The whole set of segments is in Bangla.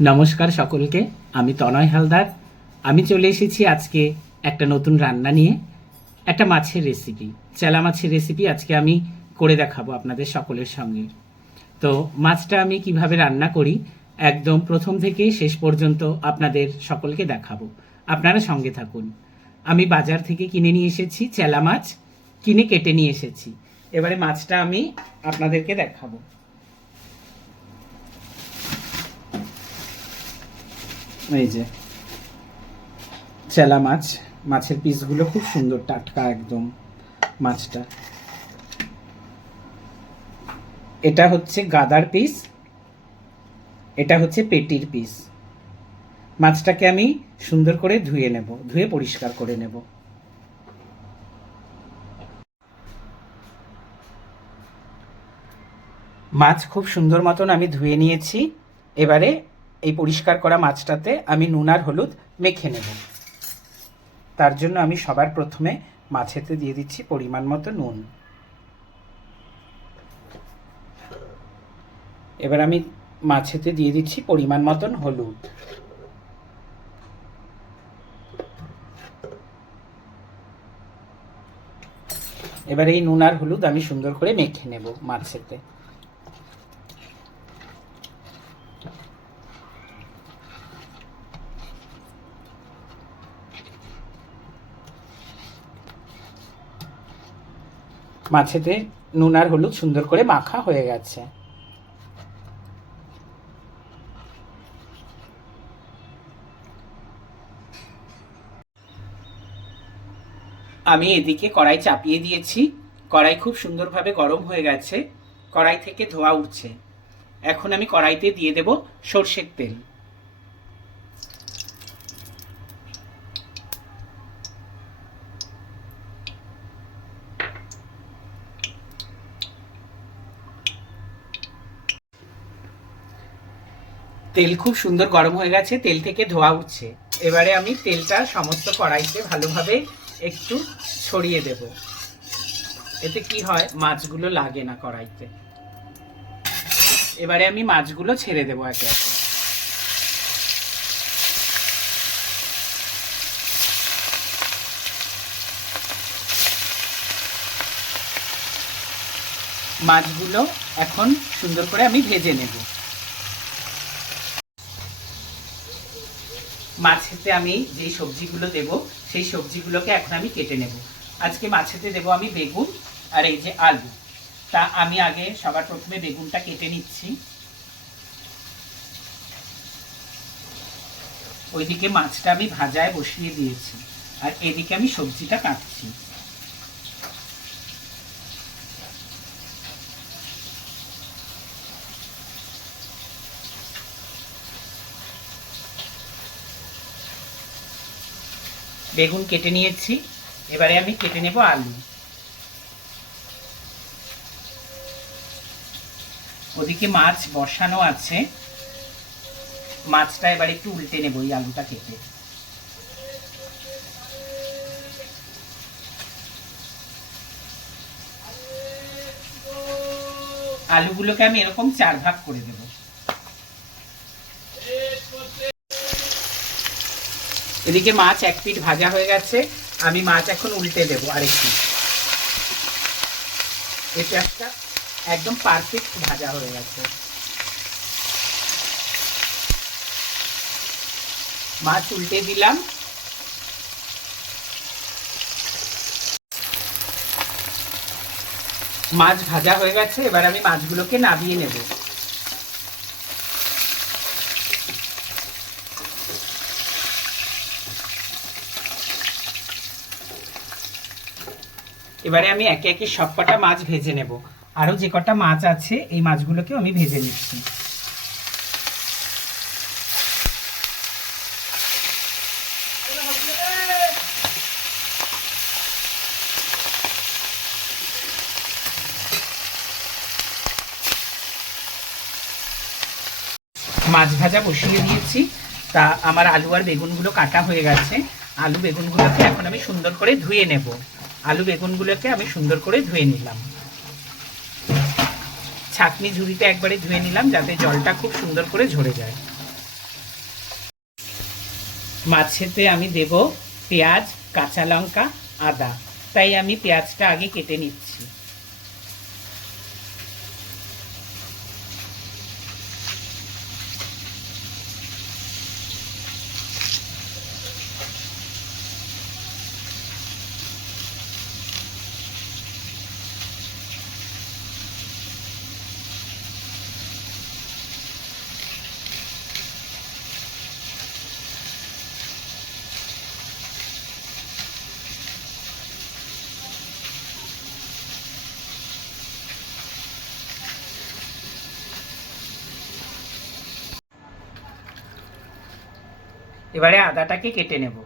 নমস্কার সকলকে, আমি তনয় হালদার। আমি চলে এসেছি আজকে একটা নতুন রান্না নিয়ে, একটা মাছের রেসিপি চেলা মাছের রেসিপি আজকে আমি করে দেখাবো আপনাদের সকলের সঙ্গে। তো মাছটা আমি কীভাবে রান্না করি, একদম প্রথম থেকে শেষ পর্যন্ত আপনাদের সকলকে দেখাবো। আপনারা সঙ্গে থাকুন। আমি বাজার থেকে কিনে নিয়ে এসেছি চেলা মাছ, কিনে কেটে নিয়ে এসেছি। এবারে মাছটা আমি আপনাদেরকে দেখাবো। এই যে, চেলা মাছ, মাছের পিসগুলো খুব সুন্দর, টাটকা একদম মাছটা। এটা হচ্ছে গাদার পিস, এটা হচ্ছে পেটির পিস। মাছটাকে আমি সুন্দর করে ধুয়ে নেব, ধুয়ে পরিষ্কার করে নেব। মাছ খুব সুন্দর মতন আমি ধুয়ে নিয়েছি। এবারে এই পরিষ্কার করা মাছটাতে আমি নুন আর হলুদ মেখে নেব। তার জন্য আমি সবার প্রথমে মাছেতে দিয়ে দিচ্ছি পরিমাণ মতো নুন। এবার আমি মাছেতে দিয়ে দিচ্ছি পরিমাণ মতন হলুদ। এবার এই নুন আর হলুদ আমি সুন্দর করে মেখে নেব মাছেতে। মাছেতে নুন আর হলুদ সুন্দর করে মাখা হয়ে গেছে। আমি এদিকে কড়াই চাপিয়ে দিয়েছি। কড়াই খুব সুন্দরভাবে গরম হয়ে গেছে। কড়াই থেকে ধোয়া উঠছে। এখন আমি কড়াইতে দিয়ে দেব সর্ষের তেল। তেল খুব সুন্দর গরম হয়ে গেছে, তেল থেকে ধোয়া উঠছে। এবারে আমি তেলটা সমস্ত কড়াইতে ভালোভাবে একটু ছড়িয়ে দেব। এতে কি হয়, মাছগুলো লাগে না কড়াইতে। এবারে আমি মাছগুলো ছেড়ে দেবো একে একে। মাছগুলো এখন সুন্দর করে আমি ভেজে নেব। মাছেতে আমি যেই সবজিগুলো দেব, সেই সবজিগুলোকে এখন আমি কেটে নেব। আজকে মাছেতে দেব আমি বেগুন আর এই যে আলু। তা আমি আগে সবার প্রথমে বেগুনটা কেটে নিচ্ছি। ওইদিকে মাছটা আমি ভাজায় বসিয়ে দিয়েছি। আর এদিকে আমি সবজিটা কাটছি। বেগুন কেটে নিয়েছি। এবারে আমি কেটে নেব আলু। ওদিকে মাছ বসানো আছে। মাছটা এবার একটু উল্টে নেব ওই আলুটা কেটে। আলুগুলোকে আমি এরকম চার ভাগ করে দেব। এদিকে মাছ এক পিঠ ভাজা হয়ে গেছে। আমি মাছ এখন উল্টে দেব আরেকটু। এটা একটা একদম পারফেক্ট ভাজা হয়ে গেছে। মাছ উল্টে দিলাম। মাছ ভাজা হয়ে গেছে, এবার আমি মাছগুলোকে নাবিয়ে নেব। এবারে আমি একে একে সব কটা মাছ ভেজে নেব। আরও যে কটা মাছ আছে, এই মাছগুলোকেও আমি ভেজে নিচ্ছি। মাছ ভাজা বসিয়ে দিয়েছি। তা আমার আলু আর বেগুনগুলো কাটা হয়ে গেছে। আলু বেগুনগুলোকে এখন আমি সুন্দর করে ধুয়ে নেব। আলু বেগুনগুলোকে আমি সুন্দর করে ধুয়ে নিলাম। ছাকনি ঝুড়িতে একবারে ধুয়ে নিলাম যাতে জলটা খুব সুন্দর করে ঝরে যায়। মাছেতে আমি দেব পেঁয়াজ, কাঁচা লঙ্কা, আদা। তাই আমি পেঁয়াজটা আগে কেটে নিচ্ছি। এবারে আদাটাকে কেটে নেব।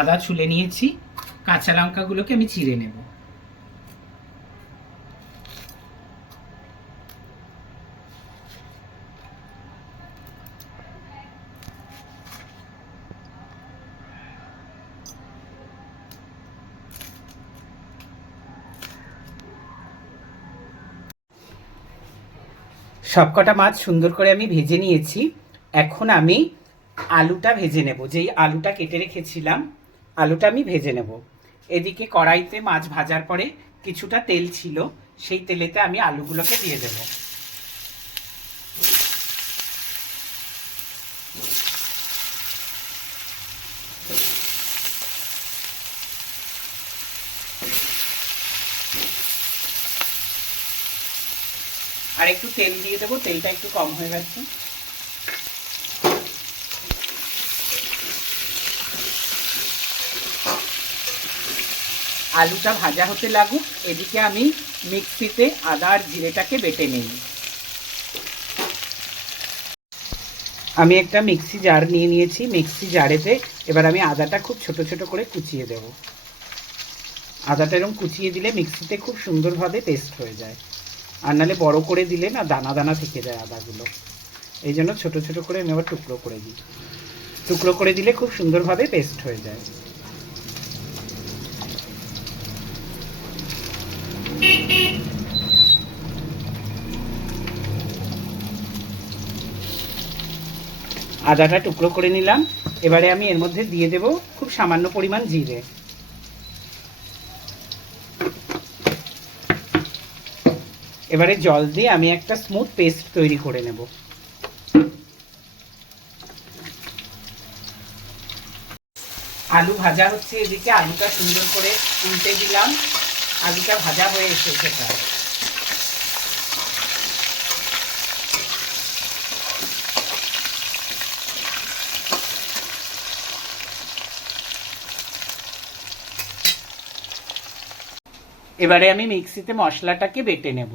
আদা ছুলে নিয়েছি কাঁচা লঙ্কাগুলোকে আমি চিড়ে নেব। সবকটা মাছ সুন্দর করে আমি ভেজে নিয়েছি। এখন আমি আলুটা ভেজে নেব। যেই আলুটা কেটে রেখেছিলাম, আলুটা আমি ভেজে নেব। এদিকে কড়াইতে মাছ ভাজার পরে কিছুটা তেল ছিল, সেই তেলেতে আমি আলুগুলোকে দিয়ে দেব। আর একটু তেল দিয়ে দেবো, তেলটা একটু কম হয়ে গেছে। আলুটা ভাজা হতে লাগুক, এদিকে আমি মিক্সিতে আদা আর জিরেটাকে বেটে নিই আমি একটা মিক্সি জার নিয়ে নিয়েছি, মিক্সি জারেতে এবার আমি আদাটা খুব ছোট ছোট করে কুচিয়ে দেব। আদাটা এরকম কুচিয়ে দিলে মিক্সিতে খুব সুন্দরভাবে পেস্ট হয়ে যায়। আর নাহলে বড় করে দিলে না দানা দানা থেকে যায় আদাগুলো। এই জন্য ছোটো ছোটো করে আমি আবার টুকরো করে দিই। টুকরো করে দিলে খুব সুন্দরভাবে পেস্ট হয়ে যায়। আদাটা টুকরো করে নিলাম। এবারে আমি এর মধ্যে দিয়ে দেব খুব সামান্য পরিমাণ জিরে। এবারে জল দিয়ে আমি একটা স্মুথ পেস্ট তৈরি করে নেব। আলু ভাজা হচ্ছে এদিকে, আলুটা সুন্দর করে তুলতে দিলাম। আলুটা ভাজা হয়ে এসেছে। প্রায় এবারে আমি মিক্সিতে মশলাটাকে বেটে নেব।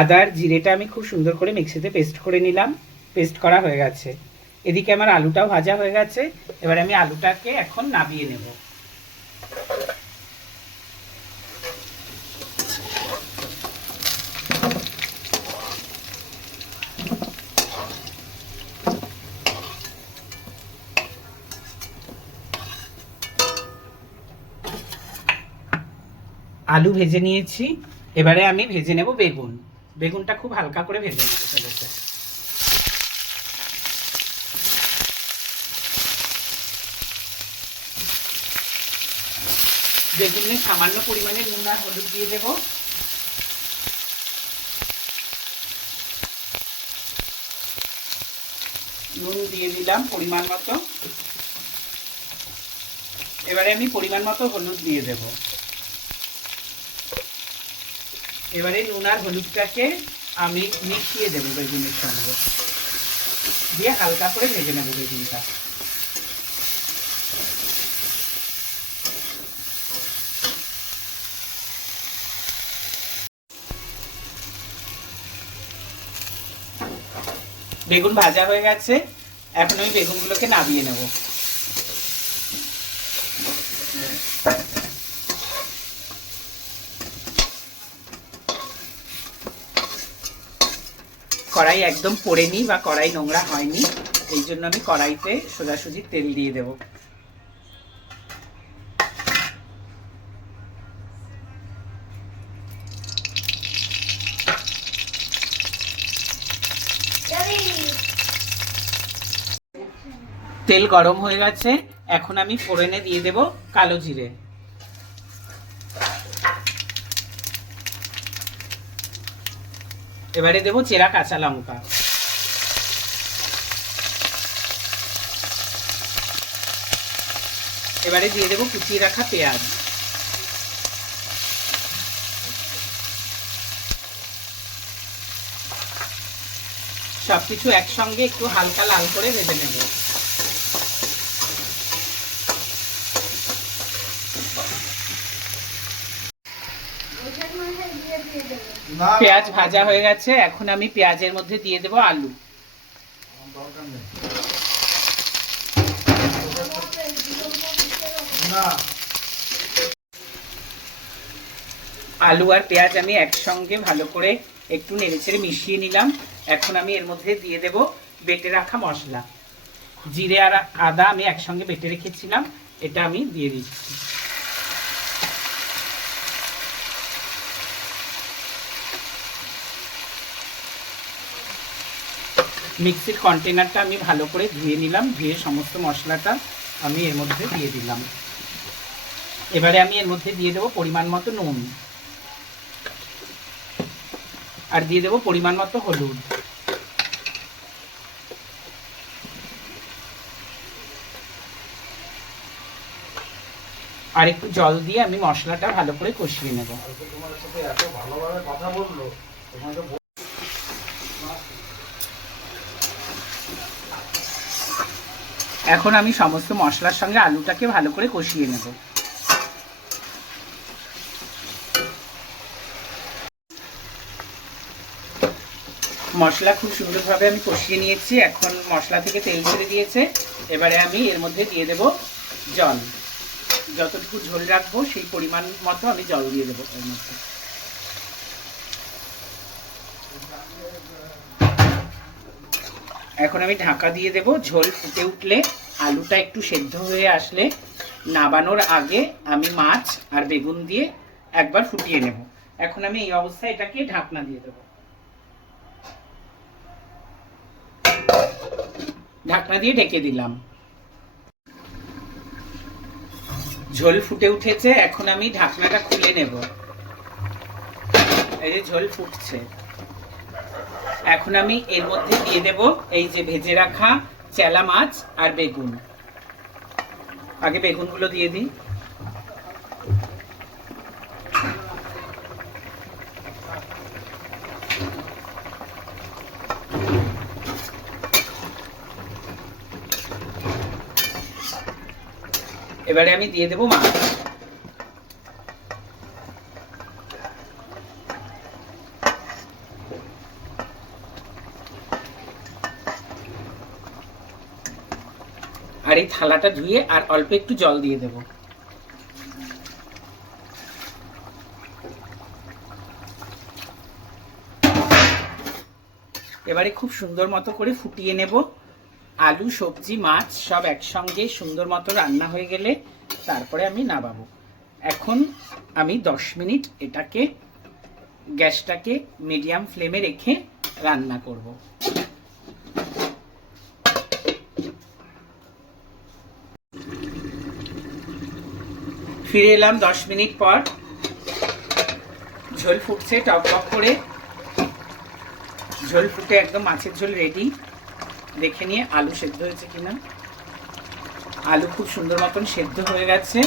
আদার জিরেটা আমি খুব সুন্দর করে মিক্সিতে পেস্ট করে নিলাম। পেস্ট করা হয়ে গেছে। এদিকে আমার আলুটাও ভাজা হয়ে গেছে। এবার আমি আলুটাকে এখন নামিয়ে নেব। আলু ভেজে নিয়েছি। এবারে আমি ভেজে নেব বেগুন। বেগুনটা খুব হালকা করে ভেজে নেব তেলেতে বেগুনে সামান্য পরিমাণে নুন আর হলুদ দিয়ে দেব। নুন দিয়ে দিলাম পরিমাণ মতো। এবারে আমি পরিমাণ মতো হলুদ দিয়ে দেবো। এবারে নুন আর হলুদটাকে আমি মিশিয়ে দেবো বেগুনের সঙ্গে। দিয়ে হালকা করে ভেজে নেব বেগুনটা। বেগুন ভাজা হয়ে গেছে, এখন আমি বেগুনগুলোকে নামিয়ে নেব। কড়াই একদম পড়েনি বা কড়াই নোংরা হয়নি, এই জন্য আমি কড়াইতে সোজাসুজি তেল দিয়ে দেব। তেল গরম হয়ে গেছে, এখন আমি ফোড়নে দিয়ে দেব কালো জিরে। এবারে দেবো চেরা কাঁচা লঙ্কা। এবারে দিয়ে দেবো কুচিয়ে রাখা পেঁয়াজ। সবকিছু একসঙ্গে একটু হালকা লাল করে ভেজে নেব। পেঁয়াজ ভাজা হয়ে গেছে এখন আমি পেঁয়াজের মধ্যে দিয়ে দেবো আলু। আলু আর পেঁয়াজ আমি একসঙ্গে ভালো করে একটু নেড়েচেড়ে মিশিয়ে নিলাম। এখন আমি এর মধ্যে দিয়ে দেব বেটে রাখা মশলা। জিরে আর আদা আমি একসঙ্গে বেটে রেখেছিলাম এটা আমি দিয়ে দিচ্ছি। মিক্সির কন্টেনারটা আমি ভালো করে ধুয়ে নিলাম, ধুয়ে সমস্ত মশলাটা আমি এর মধ্যে দিয়ে দিলাম। এবারে আমি এর মধ্যে দিয়ে দেবো পরিমাণ মতো নুন। আর দিয়ে দেবো পরিমাণ মতো হলুদ। আর একটু জল দিয়ে আমি মশলাটা ভালো করে কষিয়ে নেব। এখন আমি সমস্ত মশলার সঙ্গে আলুটাকে ভালো করে কষিয়ে নেব। মশলা খুব সুন্দরভাবে আমি কষিয়ে নিয়েছি, এখন মশলা থেকে তেল ছেড়ে দিয়েছে। এবারে আমি এর মধ্যে দিয়ে দেব জল। যতটুকু ঝোল রাখব, সেই পরিমাণ মতো আমি জল দিয়ে দেবো এর মধ্যে। এখন আমি ঢাকা দিয়ে দেব, ঝোল ফুটে উঠলে, আলুটা একটু সেদ্ধ হয়ে আসলে, নাবানোর আগে আমি মাছ আর বেগুন দিয়ে একবার ফুটিয়ে নেব। এখন আমি এই অবস্থায় এটাকে ঢাকনা দিয়ে দেব। ঢাকনা দিয়ে ঢেকে দিলাম। ঝোল ফুটে উঠেছে, এখন আমি ঢাকনাটা খুলে নেব। এই যে ঝোল ফুটছে। এখন আমি এর মধ্যে দিয়ে দেব এই যে ভেজে রাখা চেলা মাছ আর বেগুন। আগে বেগুনগুলো দিয়ে দিই। এবারে আমি দিয়ে দেব মাছ। আর এই থালাটা ধুয়ে আর অল্প একটু জল দিয়ে দেব। এবারে খুব সুন্দর মতো করে ফুটিয়ে নেব। আলু, সবজি, মাছ সব একসঙ্গে সুন্দর মতো রান্না হয়ে গেলে তারপরে আমি নামাবো। এখন আমি দশ মিনিট এটাকে, গ্যাসটাকে মিডিয়াম ফ্লেমে রেখে রান্না করব। ফিরে এলাম দশ মিনিট পর। ঝোল ফুটছে, টক টক করে। ঝোল ফুটে একদম মাছের ঝোল রেডি দেখে নিয়ে আলু সেদ্ধ হয়েছে কিনা। আলু খুব সুন্দর মতন সেদ্ধ হয়ে গেছে।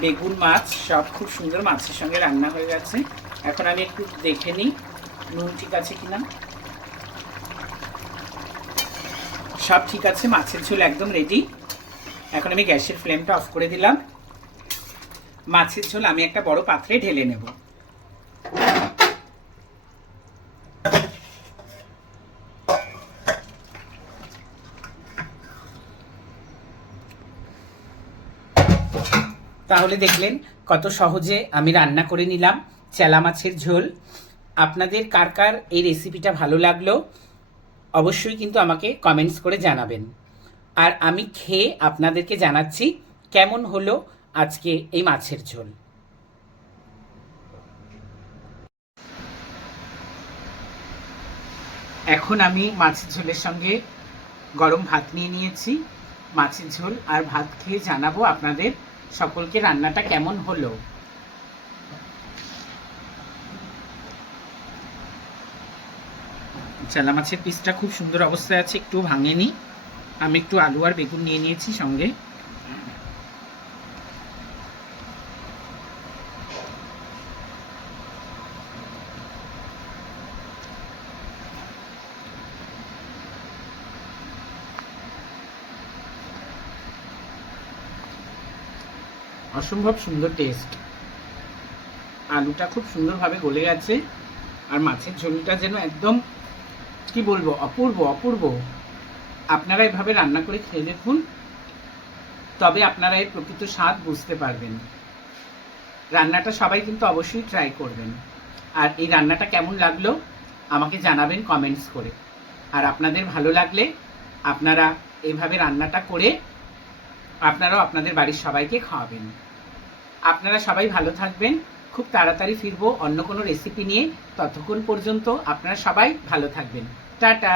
বেগুন, মাছ সব খুব সুন্দর মাছের সঙ্গে রান্না হয়ে গেছে। এখন আমি একটু দেখে নিই নুন ঠিক আছে কিনা। সব ঠিক আছে, মাছের ঝোল একদম রেডি এখন আমি গ্যাসের ফ্লেমটা অফ করে দিলাম। মাছের ঝোল আমি একটা বড় পাত্রে ঢেলে নেব। তাহলে দেখলেন কত সহজে আমি রান্না করে নিলাম চেলা মাছের ঝোল। আপনাদের কার কার এই রেসিপিটা ভালো লাগল, অবশ্যই কিন্তু আমাকে কমেন্টস করে জানাবেন। আর আমি খেয়ে আপনাদেরকে জানাচ্ছি কেমন হলো আজকে এই মাছের ঝোল। এখন আমি মাছের ঝোলের সঙ্গে গরম ভাত নিয়ে নিয়েছি। মাছের ঝোল আর ভাত খেয়ে জানাব আপনাদের সকলকে রান্নাটা কেমন হলো। চালা মাছের পিসটা খুব সুন্দর অবস্থায় আছে একটু ভাঙেনি। আমি একটু আলু আর বেগুন নিয়ে নিয়েছি সঙ্গে। অসম্ভব সুন্দর টেস্ট আলুটা খুব সুন্দরভাবে গলে গেছে, আর মাছের ঝোলটা যেন একদম, কি বলব, অপূর্ব অপূর্ব। আপনারা এভাবে রান্না করে খেয়ে দেখুন, তবে আপনারা এর প্রকৃত স্বাদ বুঝতে পারবেন। রান্নাটা সবাই কিন্তু অবশ্যই ট্রাই করবেন। আর এই রান্নাটা কেমন লাগল, আমাকে জানাবেন কমেন্টস করে। আর আপনাদের ভালো লাগলে আপনারা এইভাবে রান্নাটা করে, আপনারাও আপনাদের বাড়ির সবাইকে খাওয়াবেন। আপনারা সবাই ভালো থাকবেন। খুব তাড়াতাড়ি ফিরবো অন্য কোনো রেসিপি নিয়ে। ততক্ষণ পর্যন্ত আপনারা সবাই ভালো থাকবেন। টাটা!